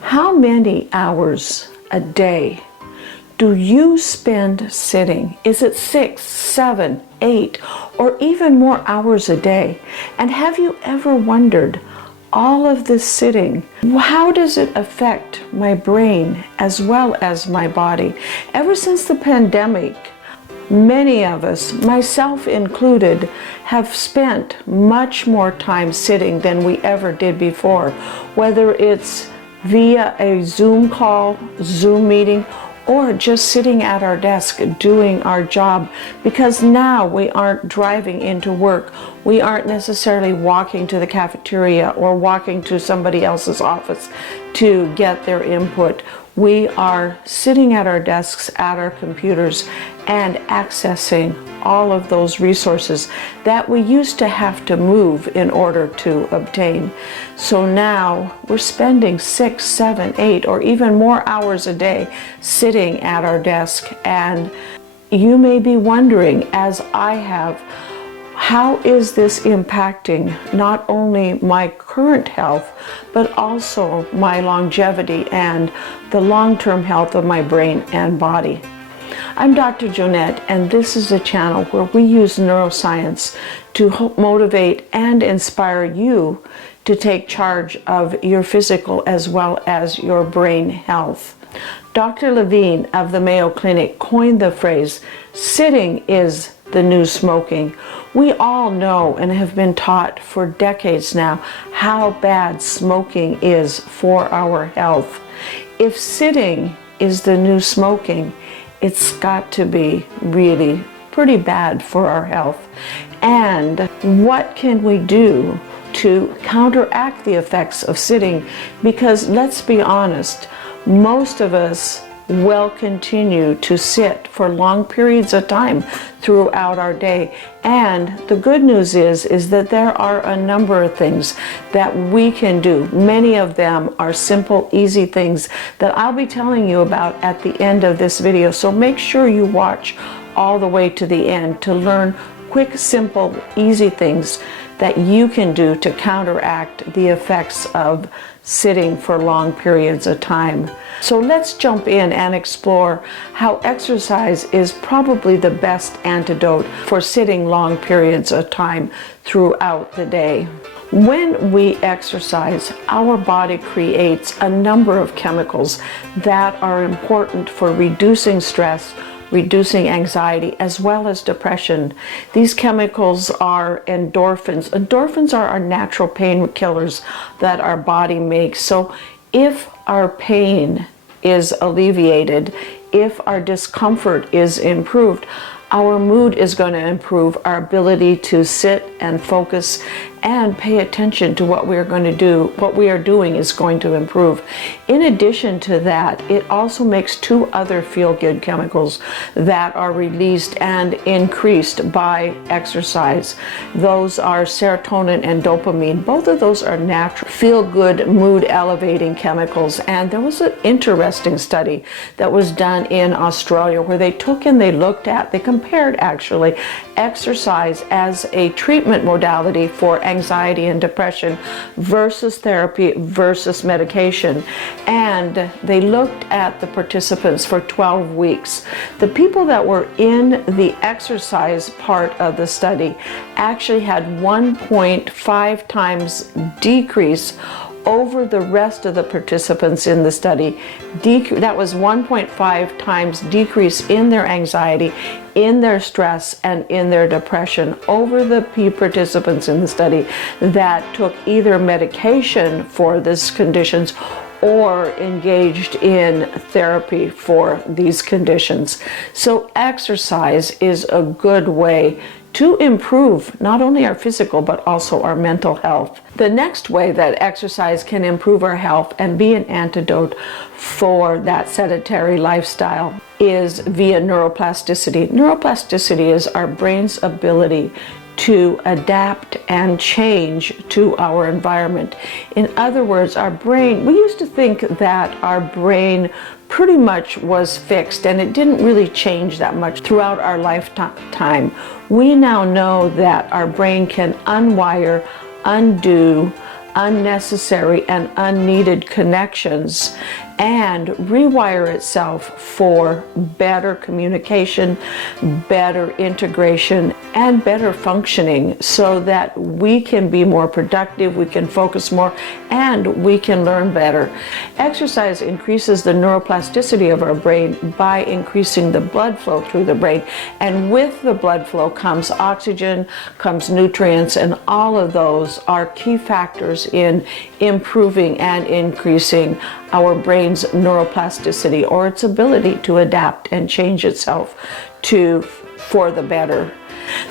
How many hours a day do you spend sitting? Is it 6, 7, 8, or even more hours a day? And have you ever wondered, all of this sitting, how does it affect my brain as well as my body? Ever since the pandemic, many of us, myself included, have spent much more time sitting than we ever did before, whether it's via a Zoom call, Zoom meeting, or just sitting at our desk doing our job, because now we aren't driving into work. We aren't necessarily walking to the cafeteria or walking to somebody else's office to get their input. We are sitting at our desks, at our computers, and accessing all of those resources that we used to have to move in order to obtain. So now we're spending 6, 7, 8, or even more hours a day sitting at our desk. And you may be wondering, as I have, how is this impacting not only my current health, but also my longevity and the long-term health of my brain and body? I'm Dr. Jonette, and this is a channel where we use neuroscience to motivate and inspire you to take charge of your physical as well as your brain health. Dr. Levine of the Mayo Clinic coined the phrase, "Sitting is the new smoking." We all know and have been taught for decades now how bad smoking is for our health. If sitting is the new smoking, it's got to be really pretty bad for our health. And what can we do to counteract the effects of sitting? Because let's be honest, most of us will continue to sit for long periods of time throughout our day. And the good news is that there are a number of things that we can do. Many of them are simple, easy things that I'll be telling you about at the end of this video. So make sure you watch all the way to the end to learn quick, simple, easy things that you can do to counteract the effects of sitting for long periods of time. So let's jump in and explore how exercise is probably the best antidote for sitting long periods of time throughout the day. When we exercise, our body creates a number of chemicals that are important for reducing stress, reducing anxiety, as well as depression. These chemicals are endorphins. Endorphins are our natural painkillers that our body makes. So if our pain is alleviated, if our discomfort is improved, our mood is going to improve, our ability to sit and focus and pay attention to what we are going to do, what we are doing is going to improve. In addition to that, it also makes two other feel-good chemicals that are released and increased by exercise. Those are serotonin and dopamine. Both of those are natural, feel-good, mood-elevating chemicals. And there was an interesting study that was done in Australia where they took and they compared actually exercise as a treatment modality for anxiety and depression versus therapy versus medication. And they looked at the participants for 12 weeks. The people that were in the exercise part of the study actually had 1.5 times decrease over the rest of the participants in the study. That was 1.5 times decrease in their anxiety, in their stress, and in their depression over the participants in the study that took either medication for these conditions or engaged in therapy for these conditions. So exercise is a good way to improve not only our physical but also our mental health. The next way that exercise can improve our health and be an antidote for that sedentary lifestyle is via neuroplasticity. Neuroplasticity is our brain's ability to adapt and change to our environment. In other words, our brain, we used to think that our brain pretty much was fixed and it didn't really change that much throughout our lifetime. We now know that our brain can unwire, undo, unnecessary and unneeded connections and rewire itself for better communication, better integration, and better functioning so that we can be more productive, we can focus more, and we can learn better. Exercise increases the neuroplasticity of our brain by increasing the blood flow through the brain. And with the blood flow comes oxygen, comes nutrients, and all of those are key factors in improving and increasing our brain's neuroplasticity, or its ability to adapt and change itself for the better.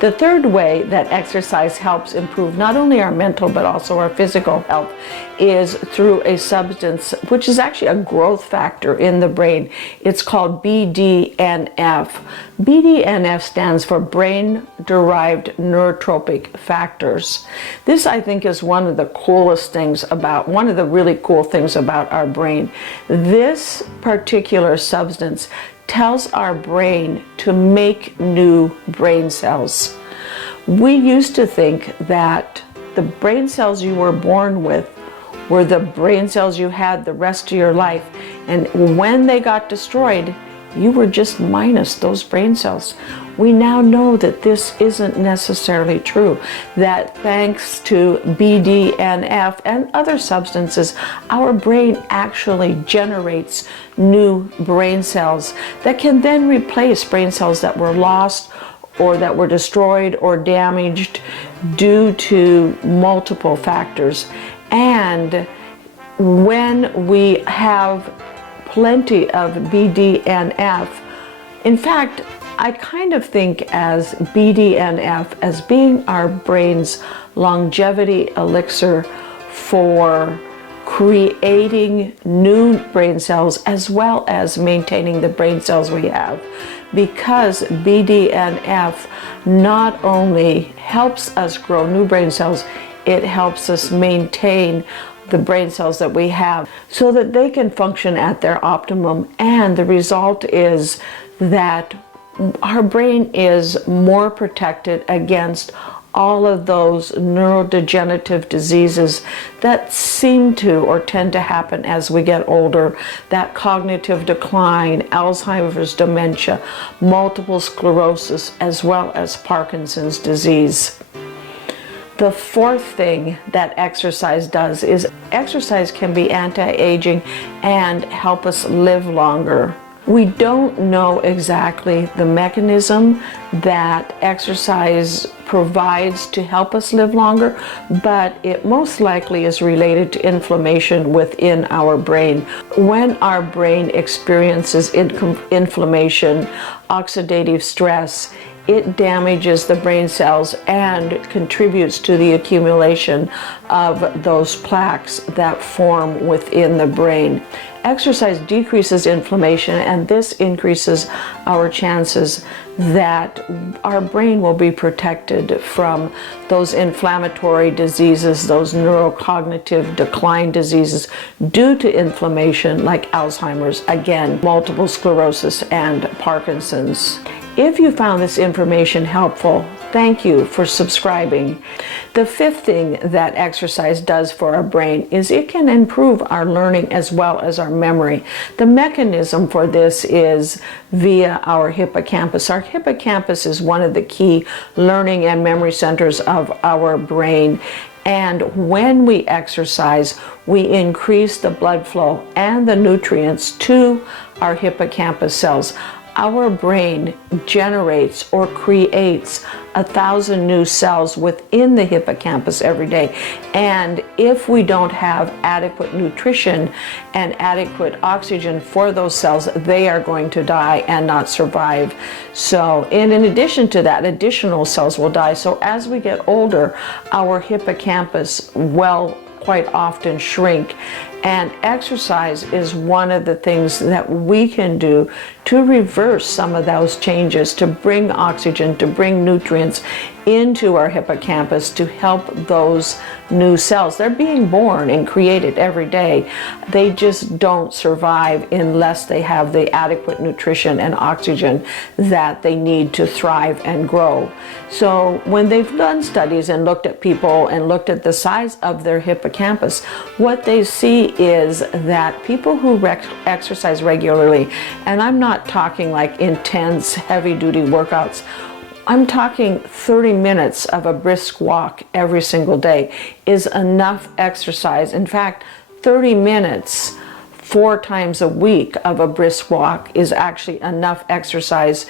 The third way that exercise helps improve not only our mental but also our physical health is through a substance which is actually a growth factor in the brain. It's called BDNF. BDNF stands for brain-derived neurotropic factors. This, I think, is one of the really cool things about our brain. This particular substance tells our brain to make new brain cells. We used to think that the brain cells you were born with were the brain cells you had the rest of your life, and when they got destroyed, you were just minus those brain cells. We now know that this isn't necessarily true, that thanks to BDNF and other substances, our brain actually generates new brain cells that can then replace brain cells that were lost or that were destroyed or damaged due to multiple factors. And when we have plenty of BDNF, in fact, I kind of think as BDNF as being our brain's longevity elixir for creating new brain cells as well as maintaining the brain cells we have. Because BDNF not only helps us grow new brain cells, it helps us maintain the brain cells that we have so that they can function at their optimum. And the result is that our brain is more protected against all of those neurodegenerative diseases that seem to or tend to happen as we get older. That cognitive decline, Alzheimer's, dementia, multiple sclerosis, as well as Parkinson's disease. The fourth thing that exercise does is exercise can be anti-aging and help us live longer. We don't know exactly the mechanism that exercise provides to help us live longer, but it most likely is related to inflammation within our brain. When our brain experiences inflammation, oxidative stress, it damages the brain cells and contributes to the accumulation of those plaques that form within the brain. Exercise decreases inflammation, and this increases our chances that our brain will be protected from those inflammatory diseases, those neurocognitive decline diseases due to inflammation like Alzheimer's, again, multiple sclerosis, and Parkinson's. If you found this information helpful, thank you for subscribing. The fifth thing that exercise does for our brain is it can improve our learning as well as our memory. The mechanism for this is via our hippocampus. Our hippocampus is one of the key learning and memory centers of our brain. And when we exercise, we increase the blood flow and the nutrients to our hippocampus cells. Our brain generates or creates 1,000 new cells within the hippocampus every day. And if we don't have adequate nutrition and adequate oxygen for those cells, they are going to die and not survive. So, and in addition to that, additional cells will die. So as we get older, our hippocampus will quite often shrink, And exercise is one of the things that we can do to reverse some of those changes, to bring oxygen, to bring nutrients into our hippocampus to help those new cells. They're being born and created every day. They just don't survive unless they have the adequate nutrition and oxygen that they need to thrive and grow. So when they've done studies and looked at people and looked at the size of their hippocampus, what they see is that people who exercise regularly, and I'm not talking like intense heavy-duty workouts, I'm talking 30 minutes of a brisk walk every single day is enough exercise. In fact, 30 minutes 4 times a week of a brisk walk is actually enough exercise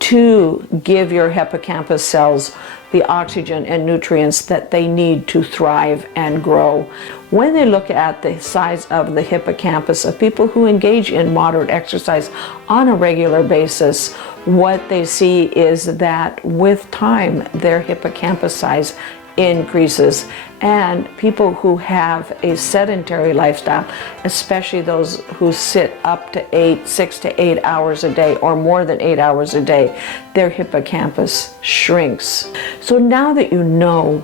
to give your hippocampus cells the oxygen and nutrients that they need to thrive and grow. When they look at the size of the hippocampus of people who engage in moderate exercise on a regular basis, what they see is that with time, their hippocampus size increases. And people who have a sedentary lifestyle, especially those who sit up to 6 to 8 hours a day or more than 8 hours a day, their hippocampus shrinks. So now that you know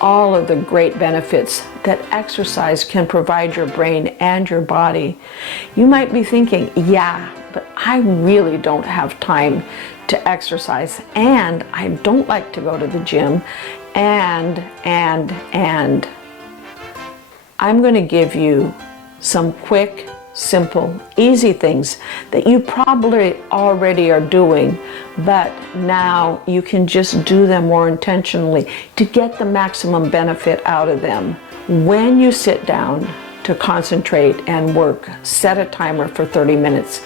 all of the great benefits that exercise can provide your brain and your body, you might be thinking, yeah, but I really don't have time to exercise, and I don't like to go to the gym, and I'm going to give you some quick, simple, easy things that you probably already are doing, but now you can just do them more intentionally to get the maximum benefit out of them. When you sit down to concentrate and work, set a timer for 30 minutes.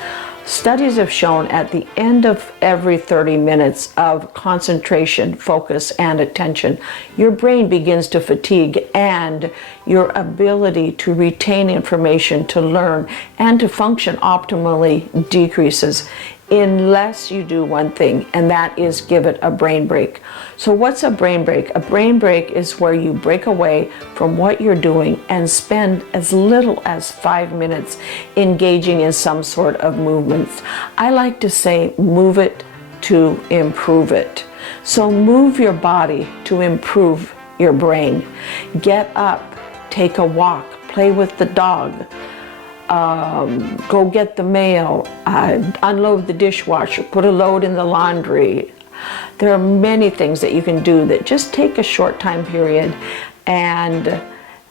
Studies have shown at the end of every 30 minutes of concentration, focus, and attention, your brain begins to fatigue and your ability to retain information, to learn, and to function optimally decreases unless you do one thing, and that is give it a brain break. So what's a brain break? A brain break is where you break away from what you're doing and spend as little as 5 minutes engaging in some sort of movements. I like to say move it to improve it. So move your body to improve your brain. Get up, take a walk, play with the dog, go get the mail, unload the dishwasher, put a load in the laundry. There are many things that you can do that just take a short time period, and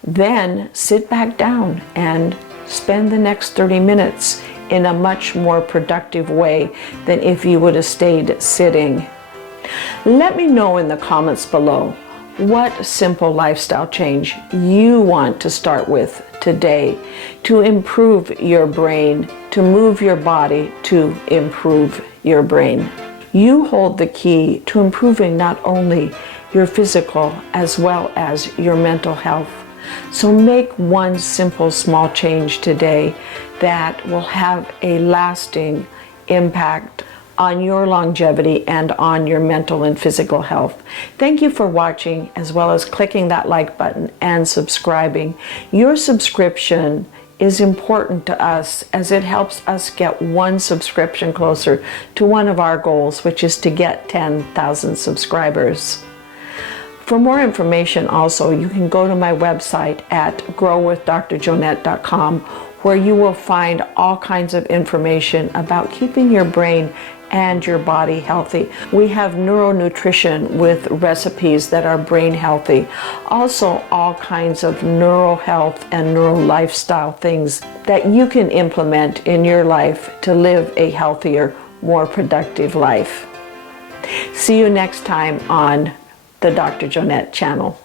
then sit back down and spend the next 30 minutes in a much more productive way than if you would have stayed sitting. Let me know in the comments below what simple lifestyle change you want to start with today to improve your brain, to move your body, to improve your brain. You hold the key to improving not only your physical as well as your mental health. So make one simple small change today that will have a lasting impact on your longevity and on your mental and physical health. Thank you for watching, as well as clicking that like button and subscribing. Your subscription is important to us as it helps us get one subscription closer to one of our goals, which is to get 10,000 subscribers. For more information also, you can go to my website at growwithdrjonette.com, where you will find all kinds of information about keeping your brain and your body healthy. We have neuronutrition with recipes that are brain healthy. Also, all kinds of neural health and neural lifestyle things that you can implement in your life to live a healthier, more productive life. See you next time on the Dr. Jonette channel.